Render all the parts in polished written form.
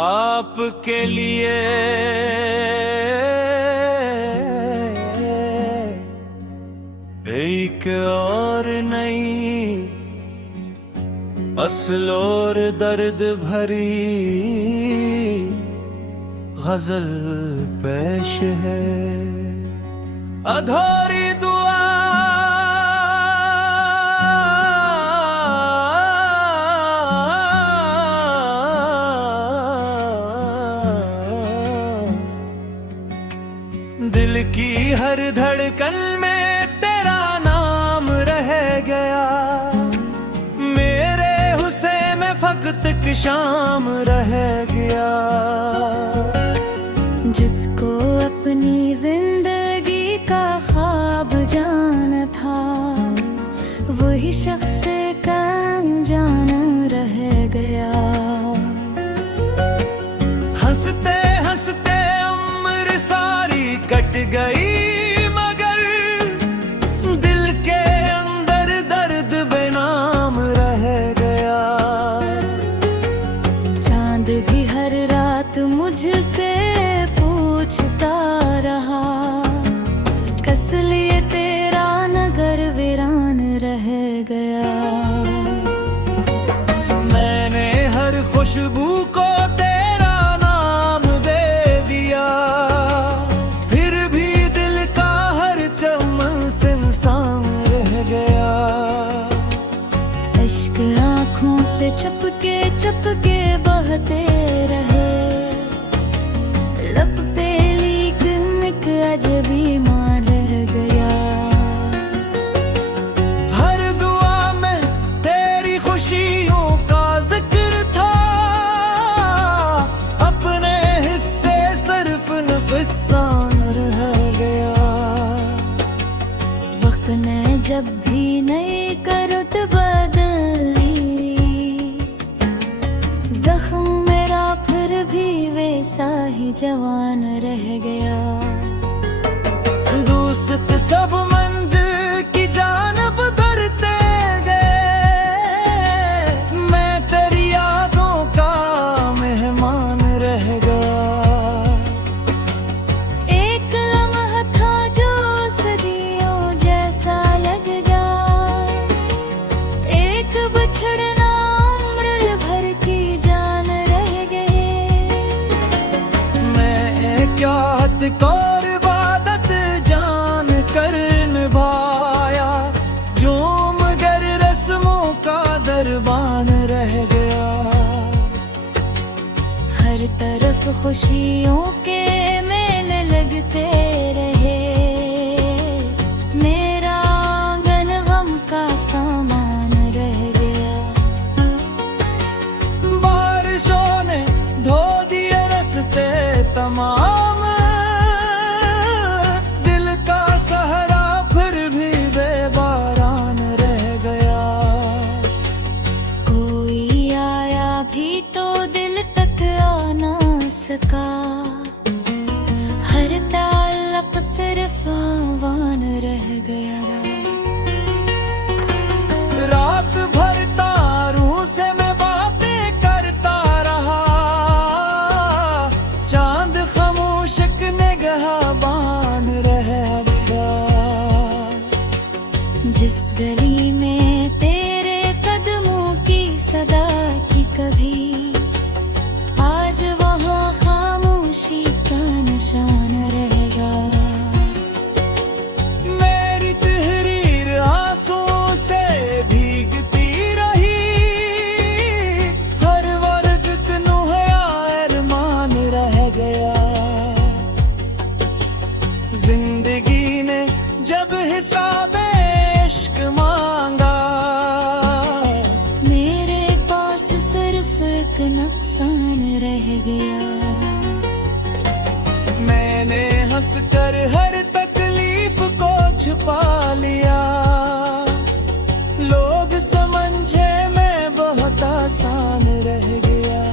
आपके लिए एक और नई असल और दर्द भरी गजल पेश है। अधूरी दुआ दिल की हर धड़कन में तेरा नाम रह गया, मेरे हुस्न में फकत की शाम रह गया। जिसको अपनी जिंदगी का ख्वाब जाना था, वही शख्स काम जाना रह गया। हंसते हंसते उम्र सारी कट गई, मगर दिल के अंदर दर्द बेनाम रह गया। चांद भी हर रात मुझसे पूछता रहा, कस लिए तेरा नगर वीरान रह गया। मैंने हर खुशबू को तेरा नाम दे दिया, फिर भी दिल का हर चमन सुनसान रह गया। इश्क आँखों से चपके चपके बहते रहे, लब पे लेकिन एक अजबी मान रह गया। हर दुआ में तेरी खुशियों का जिक्र था, अपने हिस्से सिर्फ नुकसान रह गया। वक्त ने जब भी नई करत बदली, जख्म मेरा फिर भी वैसा ही जवान रह गया। दोस्त सब मंजिल की जानब धरते गए, मैं तेरी यादों का मेहमान रह गया। एक लम्हा था जो सदियों जैसा लग गया, एक बिछड़ना उम्र भर की जान रह गए। मैं क्या हद और इबादत जान कर निभाया, जो मगर रस्मों का दरबान रह गया। हर तरफ खुशियों के मेले लगते रहे, मेरा आंगन गम का सामान रह गया। बारिशों ने धो दिए रास्ते तमाम, दिल का सहरा फिर भी बेबारान रह गया। कोई आया भी तो दिल तक आ ना सका, हर ताल्लुक सिर्फ आवान रह गया। रात भर तारों से मैं बातें करता रहा, चांद खामोश निगाहबान रह गया। जिस गली में तेरे कदमों की सदा की कभी, आज वहाँ खामोशी का निशान रहेगा। मेरी तहरीर आंसुओं से भीगती रही, हर वर्ग नुहया अरमान रह गया। जिंदगी ने जब हिसाब इश्क मांगा, मेरे पास सिर्फ एक नुकसान रह गया। मैंने हंसकर हर तकलीफ को छुपा लिया, लोग समझे मैं बहुत आसान रह गया।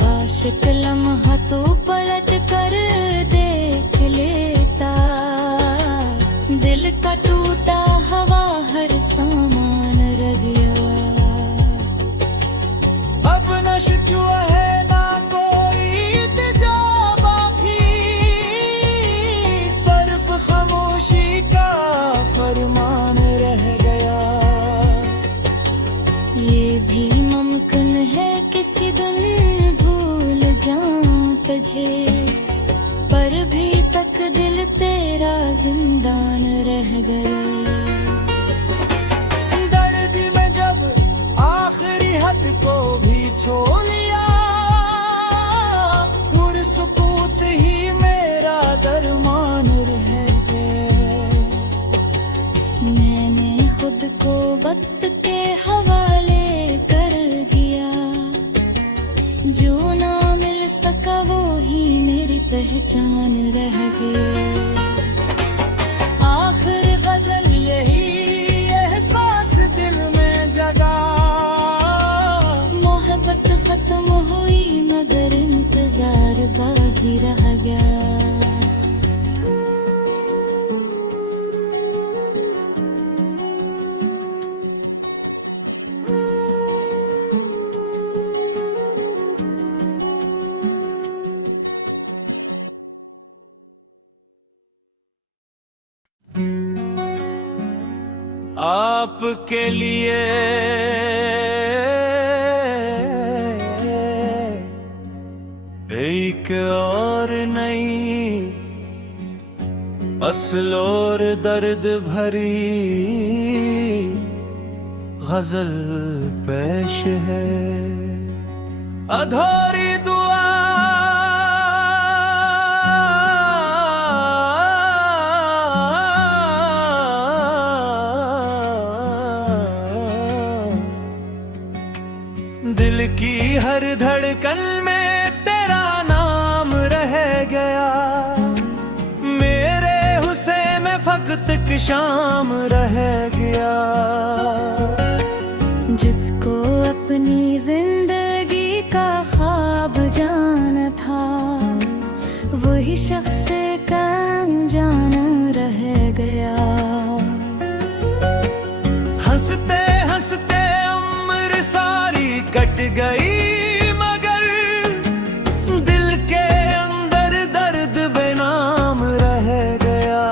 काश एक लम्हा तो पलट कर देख लेता, दिल का टूटा हवा हर सामान रह गया। अब न खामोश क्यों है ना कोई इल्तिजा बाकी, सिर्फ खामोशी का फरमान रह गया। ये भी मुमकिन है किसी दिन भूल जाऊं तुझे, पर भी तक दिल तेरा जिंदान रह गया। दर्द में जब आखिरी हद को भी छोड़ लिया, पुरसुकूत ही मेरा दरमान रह गया। मैंने खुद को वक्त के हवाले कर दिया, जो ना मिल सका वो ही मेरी पहचान रह गया। आखिर गजल यही एहसास दिल में जगा, मोहब्बत खत्म हुई मगर इंतजार बाकी रह गया। आपके लिए एक और नई असल और दर्द भरी गजल पेश है। अधूरी दुआ दिल की हर धड़कन में तेरा नाम रह गया, मेरे हुस्न में फकत की शाम रह गया। जिसको अपनी जिंदगी का ख्वाब जाना था, वही शख्स का अनजाना रह गया। हंसते हंसते उम्र सारी कट गई, मगर दिल के अंदर दर्द बेनाम रह गया।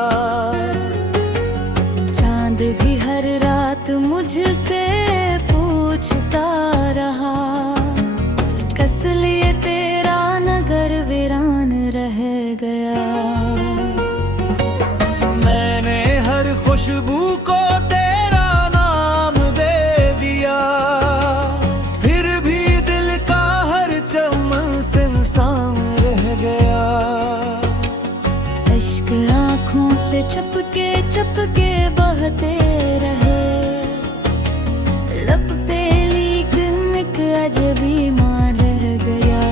चांद भी हर रात मुझसे पूछता रहा, कस लिए तेरा नगर वीरान रह गया। मैंने हर खुशबू को तेरा नाम दे दिया, फिर भी दिल का हर चमन सुनसान रह गया। इश्क आँखों से चपके चपके बहते रहे, लब पे लेकिन एक अजबी मान रह गया।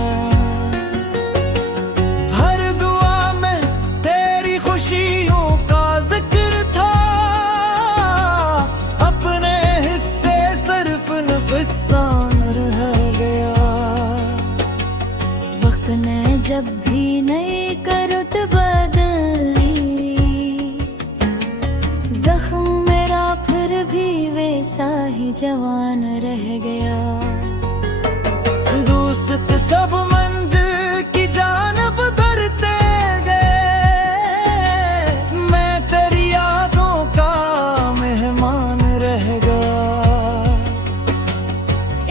हर दुआ में तेरी खुशियों का जिक्र था, अपने हिस्से सिर्फ नुकसान रह गया। वक्त ने जब भी नई करत बदली, जख्म मेरा फिर भी वैसा ही जवान रह गया। दोस्त सब मंजिल की जानब धरते गए, मैं तेरी यादों का मेहमान रह गया।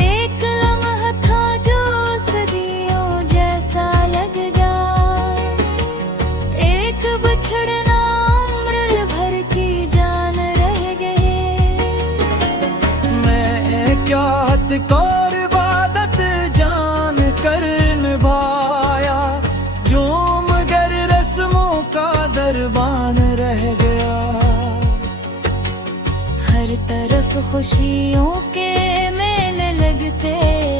एक लम्हा था जो सदियों जैसा लग गया, एक बिछड़ना उम्र भर की जान रह गए। मैं क्या हद और इबादत जान कर निभाया, जो मगर रस्मों का दरबान रह गया। हर तरफ खुशियों के मेले लगते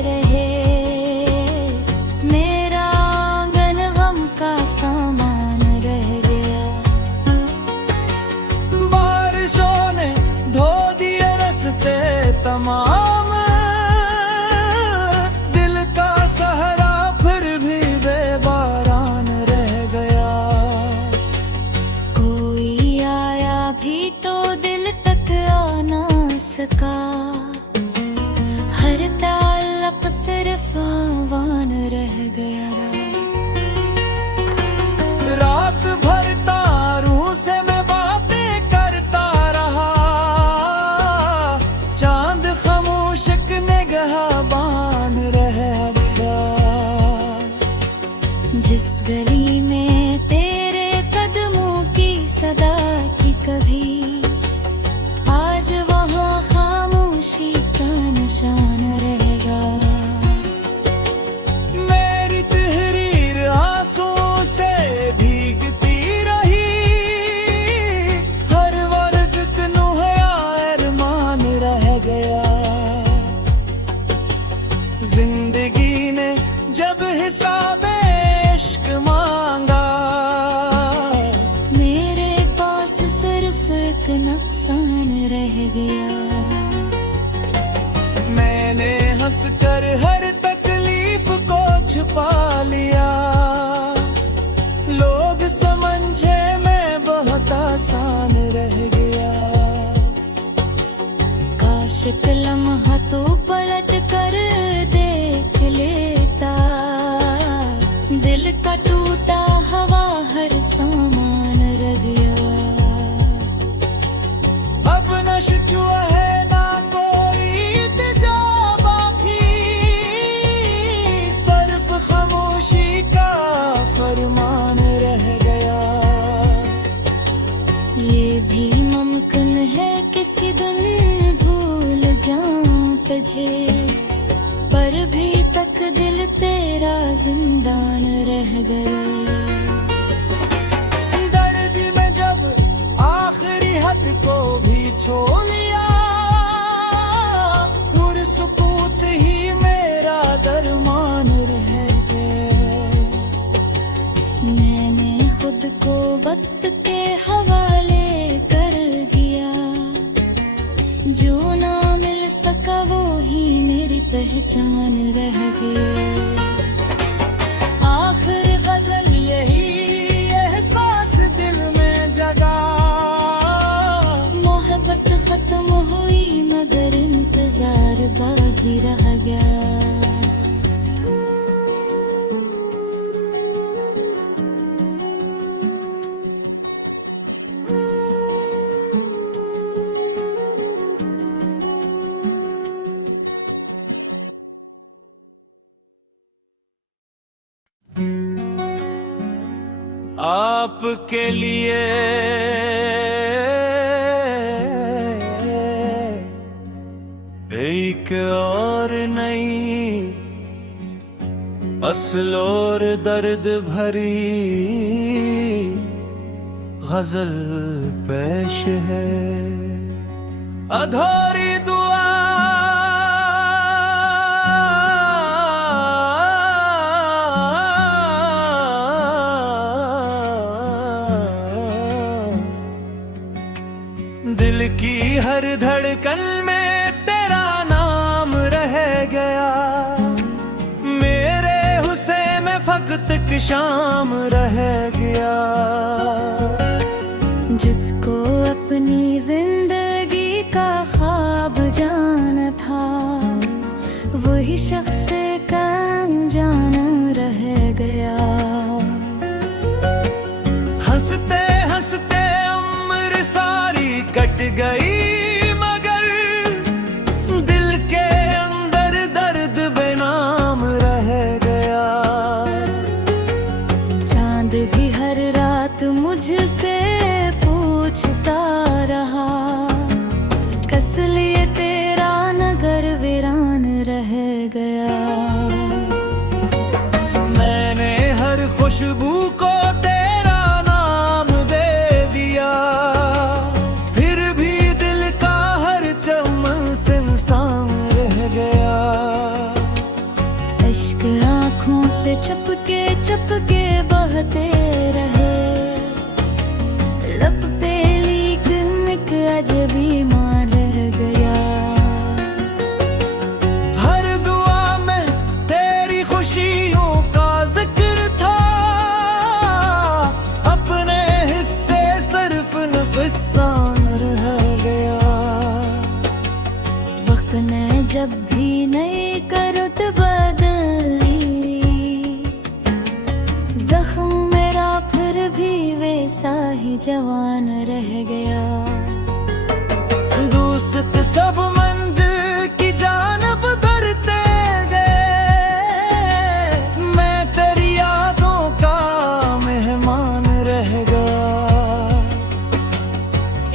रहे, मेरा आंगन गम का सामान रह गया। बारिशों ने धो दिए रस्ते तमाम, दिल का सहरा फिर भी बेबारान रह गया। कोई आया भी तो दिल तक आ ना सका, हर ताल्लुक सिर्फ रह गया। रात भर तारों से मैं बातें करता रहा, चांद खामोश निगाहबान रह गया। जिस गली में तेरे कदमों की सदा थी कभी, आज वहाँ खामोशी का निशान रहेगा। मेरी तहरीर आंसुओं से भीगती रही, हर वर्ग कन्हैया अरमान रह गया। जिंदगी ने जब हिसाब इश्क मांगा, मेरे पास सिर्फ एक नुकसान रह गया। मैंने हंसकर हर तकलीफ को छुपा लिया, लोग समझे मैं बहुत आसान रह गया। काश एक लम्हा तो पलट कर देख लेता, दिल का टूटा हवा हर सामान रह गया। अब न शिकवा है ना कोई इल्तिजा बाकी, सिर्फ खामोशी का फरमान रह गया। ये भी मुमकिन है किसी दिन भूल जाऊं तुझे, पर भी तक दिल तेरा जिंदान रह गया। दर्द में जब आखिरी हद को भी छोड़ लिया, पुरसुकूत ही मेरा दरमान रह गया। मैंने खुद को वक्त के हवाले कर दिया, जो ना मिल सका वो ही मेरी पहचान रह गया। आखिर गजल यही एहसास दिल में जगा, मोहब्बत खत्म हुई मगर इंतजार बाकी रह गया। आपके लिए एक और नई असल और दर्द भरी गजल पेश है। अधूरी दुआ दिल की हर धड़कन में तेरा नाम रह गया, मेरे हुस्न में फकत की शाम रह गया। जिसको अपनी जिंदगी का ख्वाब जाना था, वही शख्स का अनजाना रह गया। हंसते हंसते उम्र सारी कट गई, मगर दिल के अंदर दर्द बेनाम रह गया। चांद भी हर रात मुझसे पूछता रहा, कस लिए तेरा नगर वीरान रह गया। मैंने हर खुशबू को तेरा नाम दे दिया, फिर भी दिल का हर चमन सुनसान रह गया। इश्क आँखों से चपके चपके बहते रहे, लब पे लेकिन एक अजबी मान रह गया। हर दुआ में तेरी खुशियों का जिक्र था, अपने हिस्से सिर्फ नुकसान रह गया। वक्त ने जब भी नई करवट बदली, जवान रह गया। दोस्त सब मंजिल की जानब करते गए, मैं तेरी यादों का मेहमान रह गया।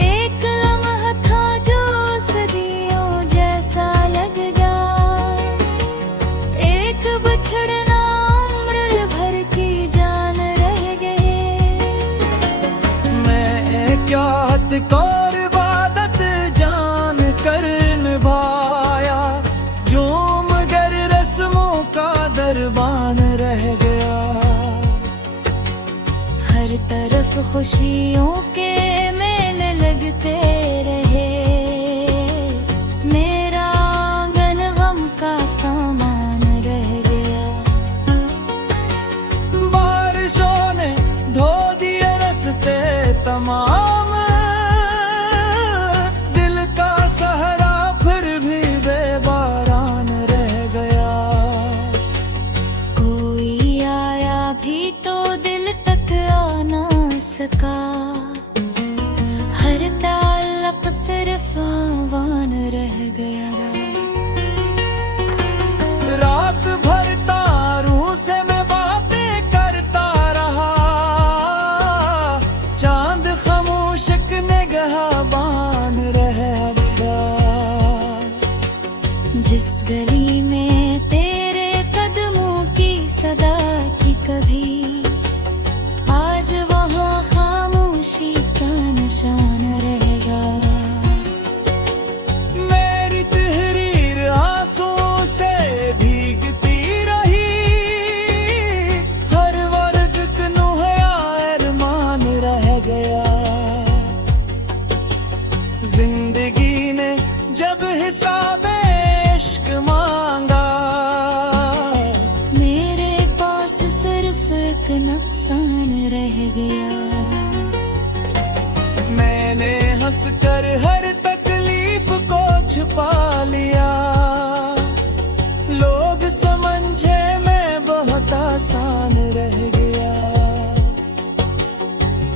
एक लम्हा था जो सदियों जैसा लग गया, एक बछड़ना उम्र भर की जान रह गए। मैं क्या हद और इबादत जान कर निभाया, जो मगर रस्मों का दरबान रह गया। हर तरफ खुशियों के मेले लगते रहे, मेरा आंगन गम का सामान रह गया। बारिशों ने धो दिए रस्ते तमाम, दिल का सहरा फिर भी बेबारान रह गया। कोई आया भी तो दिल तक आ ना सका, हर ताल्लुक सिर्फ आवान रह गया। रात भर तारों से मैं बातें करता रहा, चांद खामोश एक निगाहबान रह गया। जिस गली में तेरे कदमों की सदा थी कभी, आज वहाँ खामोशी का निशान रहेगा। मेरी तहरीर आंसुओं से भीगती रही, हर वर्ग कन्हुआ अरमान रह गया। जिंदगी ने जब हिसाब इश्क मांगा, मेरे पास सिर्फ एक नुकसान रह गया। मैंने हंसकर हर तकलीफ को छुपा लिया, लोग समझे मैं बहुत आसान रह गया।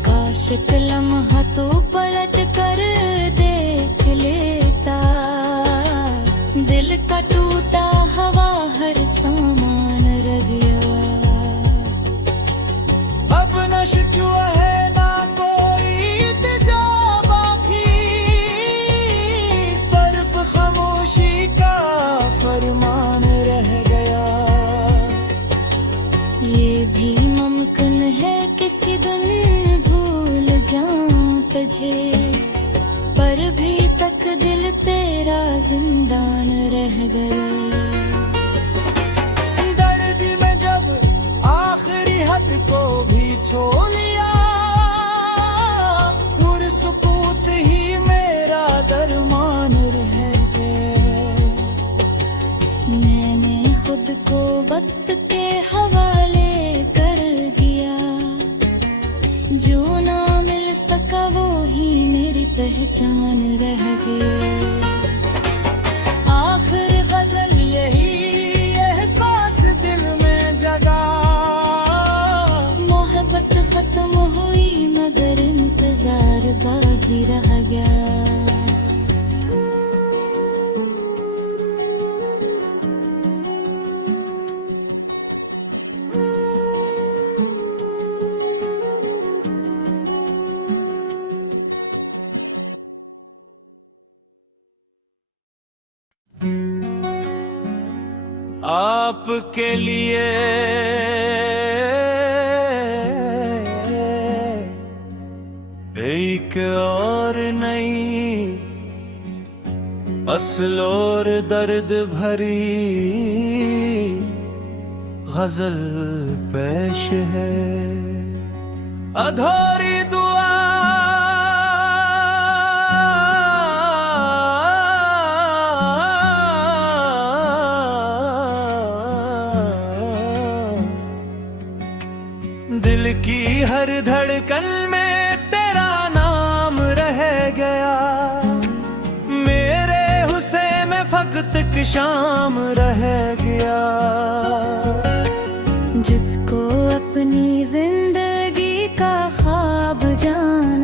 काश एक लम्हा तो पलट कर देख लेता, दिल का टूटा हवा हर सामान रह गया। अब न शिकवा है ना कोई इल्तिजा बाकी, सिर्फ खामोशी का फरमान रह गया। ये भी मुमकिन है किसी दिन भूल जाऊं तुझे, पर भी तक दिल तेरा जिंदान रह गया। दर्द में जब आखिरी हद को भी छोड़ लिया, पुरसुकूत ही मेरा दरमान रह गया। मैंने खुद को वक्त के हवाले कर दिया, जो ना मिल सका वो ही मेरी पहचान रह गई। आखिर गजल यही एहसास दिल में जगा, मोहब्बत खत्म हुई मगर इंतजार बाकी रह गया। आपके लिए एक और नई असल और दर्द भरी गजल पेश है। अधूरी दुआ दिल की हर धड़कन में तेरा नाम रह गया, मेरे हुस्न में फकत की शाम रह गया। जिसको अपनी जिंदगी का ख्वाब जान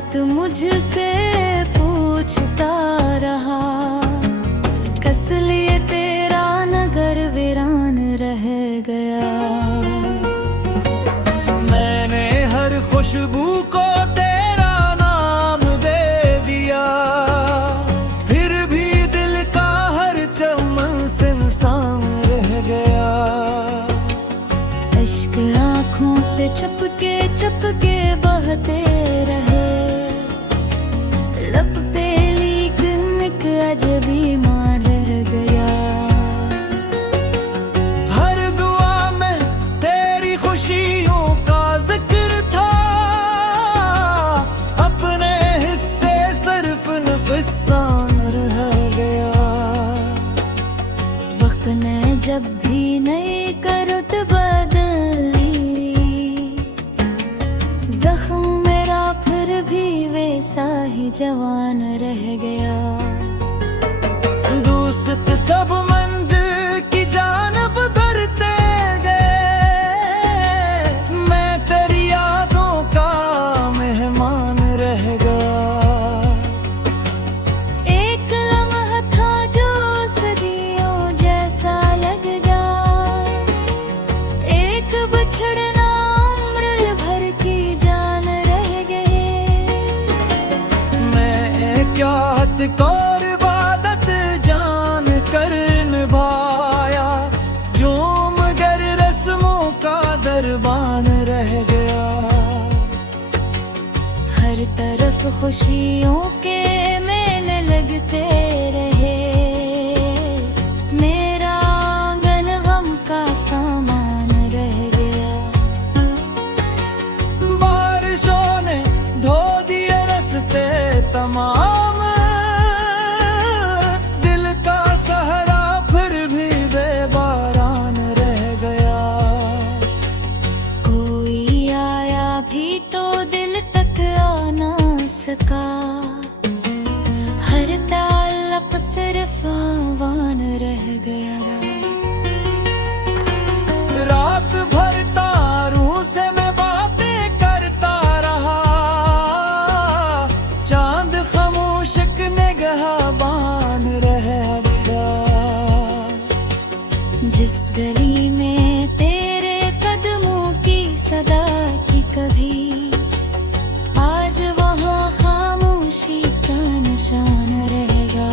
रात मुझसे पूछता रहा, कस लिए तेरा नगर वीरान रह गया। मैंने हर खुशबू को तेरा नाम दे दिया, फिर भी दिल का हर चमन सुनसान रह गया। इश्क आँखों से चपके चपके बहते रहे, लब पे लेकिन एक अजबी मान रह गया। हर दुआ में तेरी खुशियों का जिक्र था, अपने हिस्से सिर्फ नुकसान रह गया। वक्त ने जब भी नई करत बदली, जख्म मेरा फिर भी वैसा ही जवान रह गया। दोस्त सब मंजिल की जानब धरते गए, मैं तेरी यादों का मेहमान रह गया। एक लम्हा था जो सदियों जैसा लग गया, एक बछड़ना उम्र भर की जान रह गए। मैं क्या हद और इबादत जान कर निभाया, जो मगर रस्मों का दरबान रह गया। हर तरफ खुशियों के मेले लगते रहे, मेरा आंगन गम का सामान रह गया। बारिशों ने धो दिए रस्ते तमाम, दिल का सहरा फिर भी बेबारान रह गया। कोई आया भी तो दिल तक आ ना सका, हर ताल्लुक सिर्फ आवान रह गया। रात भर तारों से मैं बातें करता रहा, चांद खामोश निगाहबान रह गया। जिस गली में तेरे कदमों की सदा की कभी, आज वहाँ खामोशी का निशान रहेगा।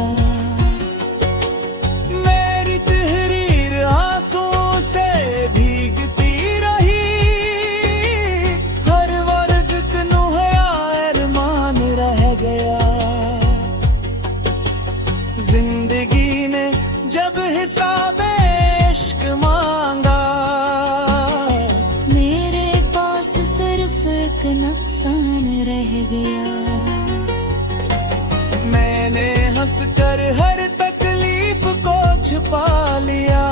मेरी तहरीर आंसुओं से भीगती रही, हर वर्ग कन्हैया अरमान रह गया। जिंदगी ने जब हिसाब इश्क मांगा, मेरे पास सिर्फ एक नुकसान रह गया। मैंने हंस कर हर तकलीफ को छुपा लिया,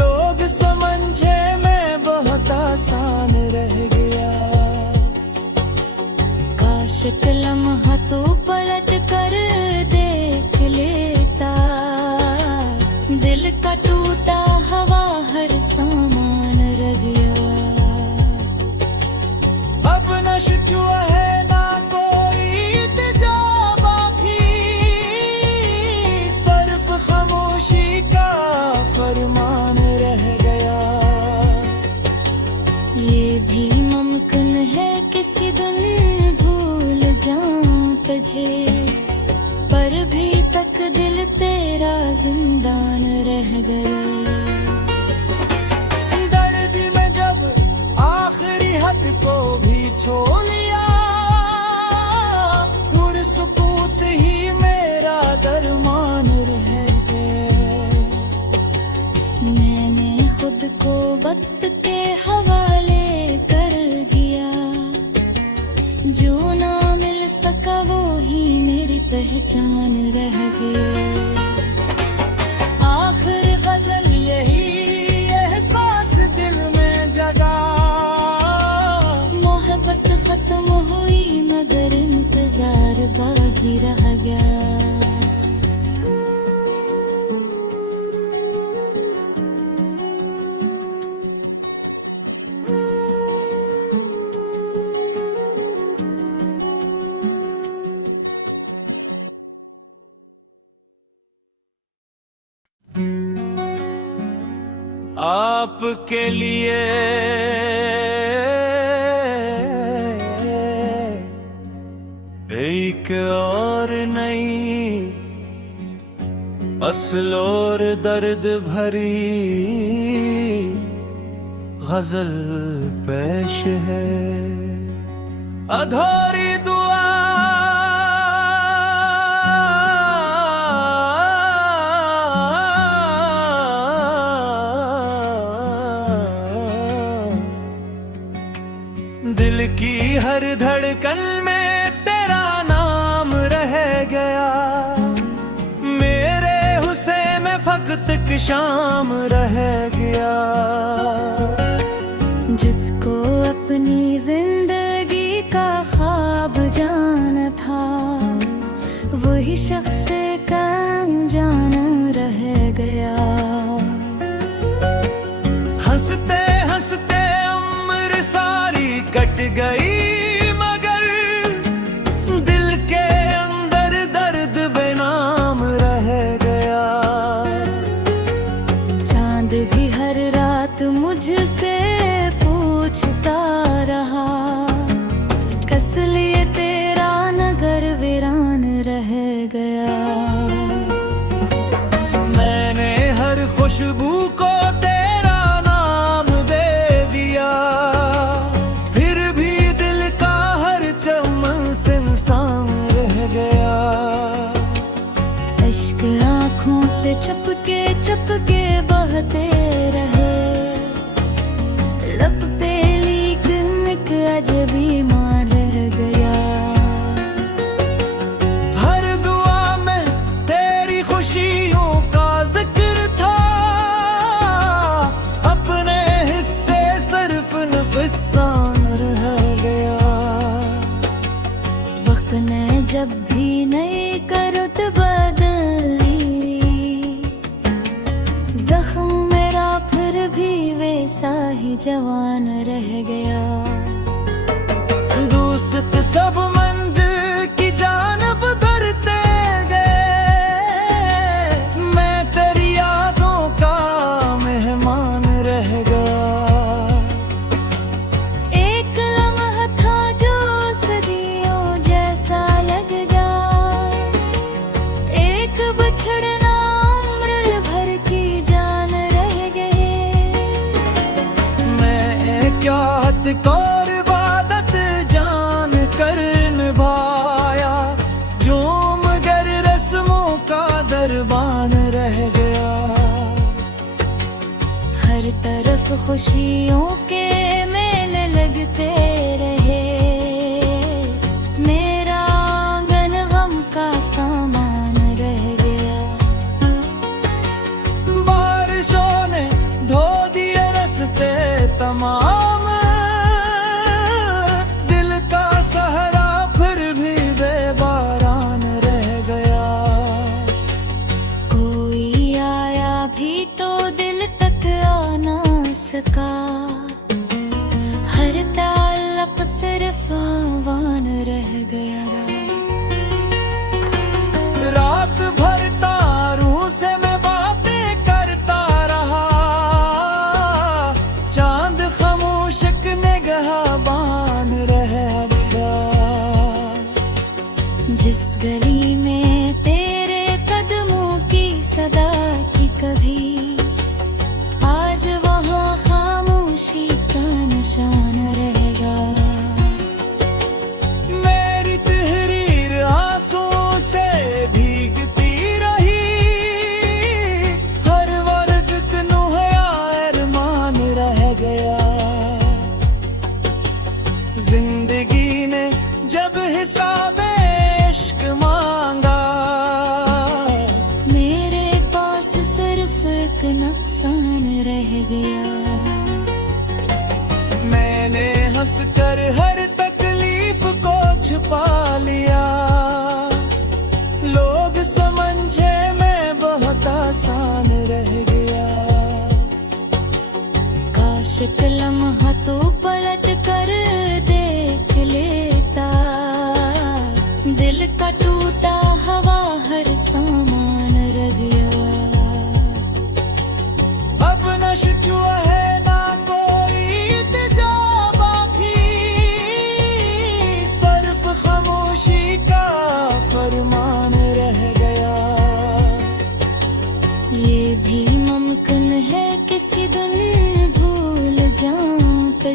लोग समझे मैं बहुत आसान रह गया। काश एक लम्हा तो पलट कर देख लेता, दिल का टूटा हवा हर सामान रह गया। अब न शिकवा है ना कोई इल्तिजा बाकी, सिर्फ खामोशी का फरमान रह गया। ये भी मुमकिन है किसी दिन भूल जाऊं तुझे, पर भी तक दिल तेरा जिंदान रह गया। दर्द में जब आखिरी हद को भी छोड़ लिया, पुरसुकूत ही मेरा दरमान रह गया। मैंने खुद को वक्त के हवाले कर दिया, जो ना मिल सका वो ही मेरी पहचान रह गई। आखिर गजल यही एहसास दिल में जगा, मोहब्बत खत्म हुई मगर इंतजार बाकी रह गया। आपके लिए एक और नई असल और दर्द भरी गजल पेश है। अधूरी दुआ दिल की हर धड़कन में तेरा नाम रह गया, मेरे हुस्न में फकत की शाम रह गया। जिसको अपनी जिंदगी का ख्वाब जाना था, वही शख्स कम जाना रह गया। हंसते हंसते उम्र सारी कट गई, मगर दिल के अंदर दर्द बेनाम रह गया। चांद भी हर रात मुझसे पूछता रहा, कस लिए तेरा नगर वीरान रह गया। मैंने हर खुशबू को तेरा नाम दे दिया, फिर भी दिल का हर चमन सुनसान रह गया। इश्क आँखों से चपके चपके बहते रहे, लब पे लेकिन एक अजबी मां रह गया। हर दुआ में तेरी खुशियों का जिक्र था, अपने हिस्से सिर्फ नुकसान रह गया। वक्त ने जब भी नई करत बदली, जख्म मेरा फिर भी वैसा ही जवान रह गया। दोस्त सब मंजिल की जानब करते गए, मैं तेरी यादों का मेहमान रह गया। एक लम्हा था जो सदियों जैसा लग जाए, एक बिछड़ना उम्र भर की जान रह गए। मैं क्या हद और इबादत जान कर निभाया, जो मगर रस्मों का दरबान रह गया। हर तरफ खुशियों के मेले लगते रहे, मेरा आंगन गम का सामान रह गया। बारिशों ने धो दिए रस्ते तमाम, दिल का सहरा फिर भी बेबारान रह गया। कोई आया भी तो दिल तक आ ना सका, हर ताल्लुक सिर्फ आवान रह गया। रात भर तारों से मैं बातें करता रहा, चांद खामोश निगाहबान रह गया। जिस गली में तेरे कदमों की सदा की कभी, आज वहाँ खामोशी का निशान रहेगा। मेरी तहरीर आंसुओं से भीगती रही, हर वर्ग कन्हैया अरमान रह गया। जिंदगी ने जब हिसाब इश्क मांगा, मेरे पास सिर्फ एक नुकसान रह गया। मैंने हंसकर हर तकलीफ को छुपा लिया, लोग समझे मैं बहुत आसान रह गया। काश एक लम्हा तो पलट कर देख लेता, दिल का टूटा हवा हर सामान रह गया। अब नश क्यों है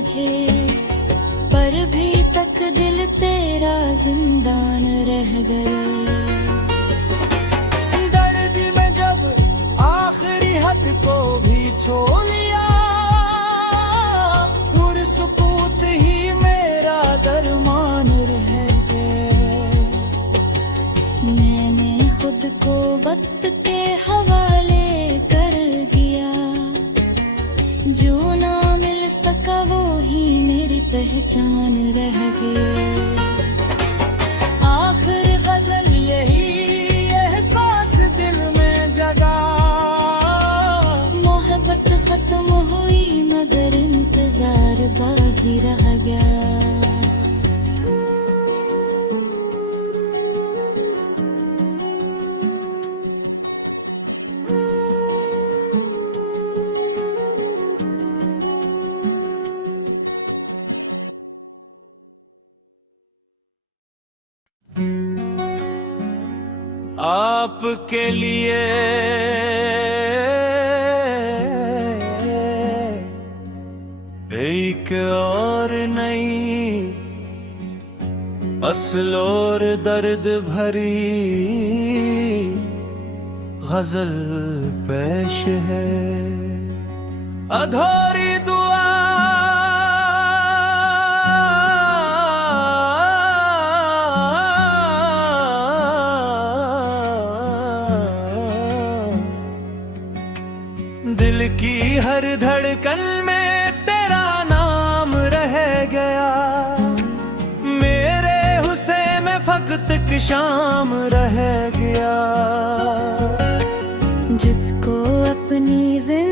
तुझे, पर भी तक दिल तेरा जिंदान रह गए। दर्द में जब आखिरी हद को भी छो लिया, पुरसुकूत ही मेरा दरमान रह गए। मैंने खुद को वक्त के हवाले कर दिया, जो ना मिल सका वो ही मेरी पहचान रह गई। आखिर गजल यही एहसास दिल में जगा, मोहब्बत खत्म हुई मगर इंतजार बाकी रह गया। आपके लिए एक और नई असल और दर्द भरी गजल पेश है। अधूरी दुआ दिल की हर धड़कन में तेरा नाम रह गया, मेरे हुस्न में फकत की शाम रह गया। जिसको अपनी जिंदगी